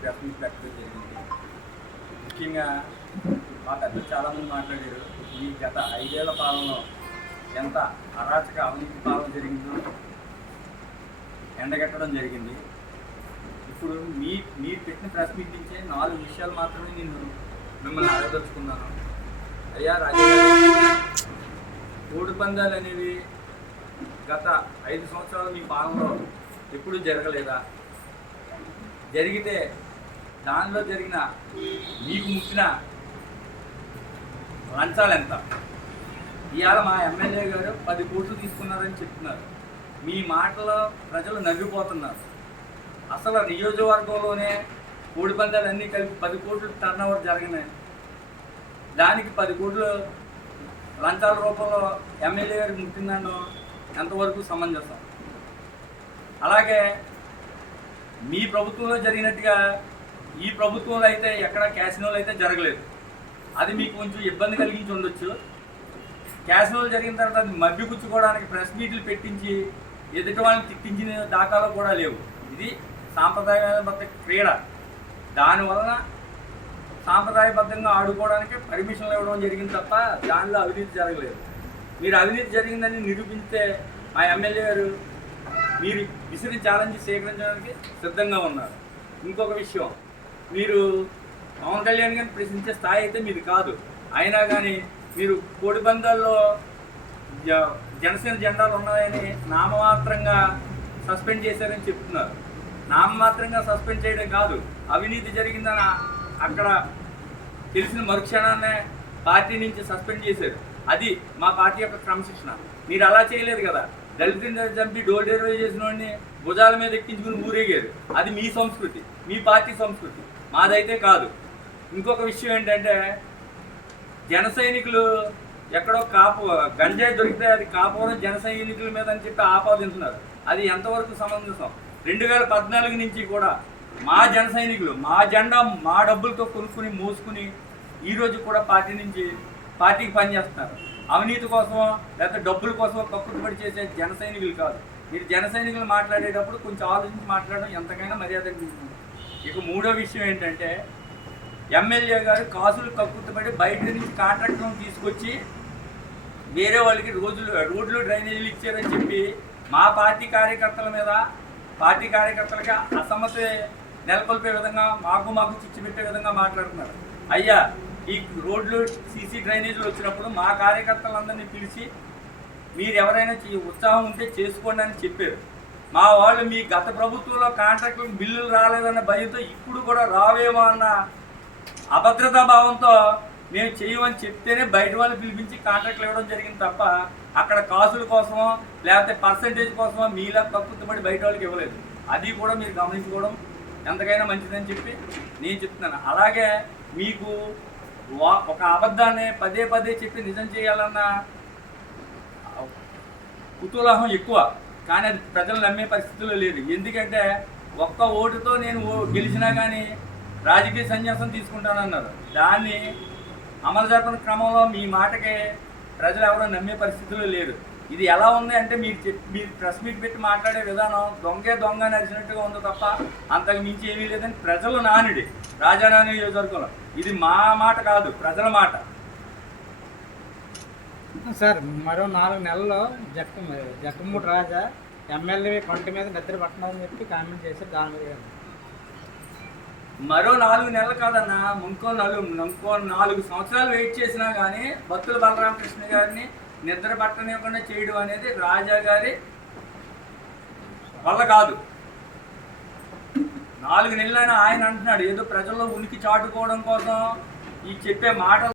Press meet పెట్టడం జరిగింది. ముఖ్యంగా మా పెద్దలు చాలామంది మాట్లాడారు ఈ గత ఐదేళ్ళ పాలనలో ఎంత అరాచక అవినీతి పాలన జరిగిందో ఎండగట్టడం జరిగింది. ఇప్పుడు మీ మీరు పెట్టిన ప్రెస్ మీట్ నుంచే నాలుగు విషయాలు మాత్రమే నేను మిమ్మల్ని అడగదలుచుకున్నాను అయ్యా రాజకీయ కోడి పందాలు అనేవి గత ఐదు సంవత్సరాలు మీ పాలనలో ఎప్పుడూ జరగలేదా? జరిగితే దానిలో జరిగిన మీకు ముట్టిన లంచాలు ఎంత? ఇవాళ మా ఎమ్మెల్యే గారు పది కోట్లు తీసుకున్నారని చెప్తున్నారు. మీ మాటలో ప్రజలు నవ్విపోతున్నారు. అసలు నియోజకవర్గంలోనే కోడి పందాలు అన్నీ కలిపి పది కోట్లు టర్న్ ఓవర్ జరిగినాయి. దానికి పది కోట్లు లంచాల రూపంలో ఎమ్మెల్యే గారికి ముట్టిందనో ఎంతవరకు సమంజసం? అలాగే మీ ప్రభుత్వంలో జరిగినట్టుగా ఈ ప్రభుత్వంలో అయితే ఎక్కడ క్యాసినోలు అయితే జరగలేదు. అది మీకు కొంచెం ఇబ్బంది కలిగించి ఉండొచ్చు. క్యాసినోలు జరిగిన తర్వాత అది మభ్యగుచ్చుకోవడానికి ప్రెస్ మీట్లు పెట్టించి ఎదుటి వాళ్ళని తిట్టించిన దాఖాలు కూడా లేవు. ఇది సాంప్రదాయబద్ధ క్రీడ. దానివలన సాంప్రదాయబద్ధంగా ఆడుకోవడానికి పర్మిషన్లు ఇవ్వడం జరిగింది తప్ప దానిలో అవినీతి జరగలేదు. మీరు అవినీతి జరిగిందని నిరూపిస్తే మా ఎమ్మెల్యే గారు మీరు విసిరి ఛాలెంజ్ స్వీకరించడానికి సిద్ధంగా ఉన్నారు. ఇంకొక విషయం. మీరు పవన్ కళ్యాణ్ గారిని ప్రశ్నించే స్థాయి అయితే మీది కాదు. అయినా కానీ మీరు కోడి పందాల్లో జ- జనసేన జెండాలు ఉన్నాయని నామమాత్రంగా సస్పెండ్ చేశారని చెప్తున్నారు. నామమాత్రంగా సస్పెండ్ చేయడం కాదు. అవినీతి జరిగిందని అక్కడ తెలిసిన మరుక్షణాన్నే పార్టీ నుంచి సస్పెండ్ చేశారు. అది మా పార్టీ యొక్క క్రమశిక్షణ. మీరు అలా చేయలేదు కదా. దళితుని చంపి డోర్ డెలివరీ చేసిన వాడిని భుజాల మీద ఎక్కించుకుని ఊరేగారు. అది మీ సంస్కృతి. మీ పార్టీ సంస్కృతి. మాదైతే కాదు. ఇంకొక విషయం ఏంటంటే జన సైనికులు ఎక్కడో కాపు గంజాయి దొరికితే అది కాపురం జన సైనికుల మీద అని చెప్పి ఆపాదింటున్నారు అది ఎంతవరకు సమంజసం? రెండు వేల పద్నాలుగు నుంచి కూడా మా జన సైనికులు మా జెండా మా డబ్బులతో కొనుక్కుని మోసుకుని ఈరోజు కూడా పార్టీ నుంచి పార్టీకి పనిచేస్తున్నారు అవినీతి కోసమో లేకపోతే డబ్బుల కోసమో కక్కుబడి చేసే జన సైనికులు కాదు. మీరు జన సైనికులు మాట్లాడేటప్పుడు కొంచెం ఆలోచించి మాట్లాడడం ఎంతకైనా మర్యాద ఇక మూడో విషయం ఏంటంటే ఎమ్మెల్యే గారు కాసులు కక్కుతుపడి బయట నుంచి కాంట్రాక్టర్ తీసుకొచ్చి వేరే వాళ్ళకి రోజులు రోడ్లు డ్రైనేజీలు ఇచ్చారని చెప్పి మా పార్టీ కార్యకర్తల మీద పార్టీ కార్యకర్తలకి అసమ్మతి నెలకొల్పే విధంగా మాకు మాకు చిచ్చిపెట్టే విధంగా మాట్లాడుతున్నారు. అయ్యా ఈ రోడ్లు సీసీ డ్రైనేజీలు వచ్చినప్పుడు మా కార్యకర్తలందరినీ పిలిచి మీరు ఎవరైనా ఉత్సాహం ఉంటే చేసుకోండి అని చెప్పారు. మా వాళ్ళు మీ గత ప్రభుత్వంలో కాంట్రాక్టులకు బిల్లులు రాలేదన్న భయంతో ఇప్పుడు కూడా రావేమో అన్న అభద్రతా భావంతో మేము చేయమని చెప్తేనే బయట వాళ్ళు పిలిపించి కాంట్రాక్ట్లు ఇవ్వడం జరిగింది తప్ప అక్కడ కాసుల కోసమో లేకపోతే పర్సంటేజ్ కోసమో మీలా కక్కుతుపడి బయట వాళ్ళకి ఇవ్వలేదు. అది కూడా మీరు గమనించుకోవడం ఎంతకైనా మంచిదని చెప్పి నేను చెప్తున్నాను. అలాగే మీకు వా- ఒక అబద్ధాన్ని పదే పదే చెప్పి నిజం చేయాలన్న కుతూహలం ఎక్కువ. కానీ అది ప్రజలు నమ్మే పరిస్థితిలో లేదు. ఎందుకంటే ఒక్క ఓటుతో నేను ఓ- గెలిచినా కానీ రాజకీయ సన్యాసం తీసుకుంటానన్నారు. దాన్ని అమలు జరపని క్రమంలో మీ మాటకి ప్రజలు ఎవరో నమ్మే పరిస్థితిలో లేరు. ఇది ఎలా ఉంది అంటే మీరు చెప్ మీరు ప్రెస్ మీట్ పెట్టి మాట్లాడే విధానం దొంగే దొంగ నడిచినట్టుగా ఉంది తప్ప అంతకు మించి ఏమీ లేదని ప్రజలు నానుడి. రాజానాని నియోజకవర్గంలో. ఇది మా మాట కాదు ప్రజల మాట. సార్ మరో నాలుగు నెలల్లో జక్క జక్కమూడి రాజా ఎమ్మెల్యే కొంట మీద నిద్ర పట్టണമെని చెప్పి కామెంట్ చేశారు దాని మీద మరో నాలుగు నెలలు కాదన్నా ఇంకో నాలుగు ఇంకో నాలుగు సంవత్సరాలు వెయిట్ చేసినా కానీ భక్తుల బలరామకృష్ణ గారిని నిద్ర పట్టనివ్వకుండా చేయడం అనేది రాజా గారి వల్ల కాదు. నాలుగు నెలలైనా ఆయన అంటున్నాడు ఏదో ప్రజల్లో ఉనికి చాటుకోవడం కోసం ఈ చెప్పే మాటలు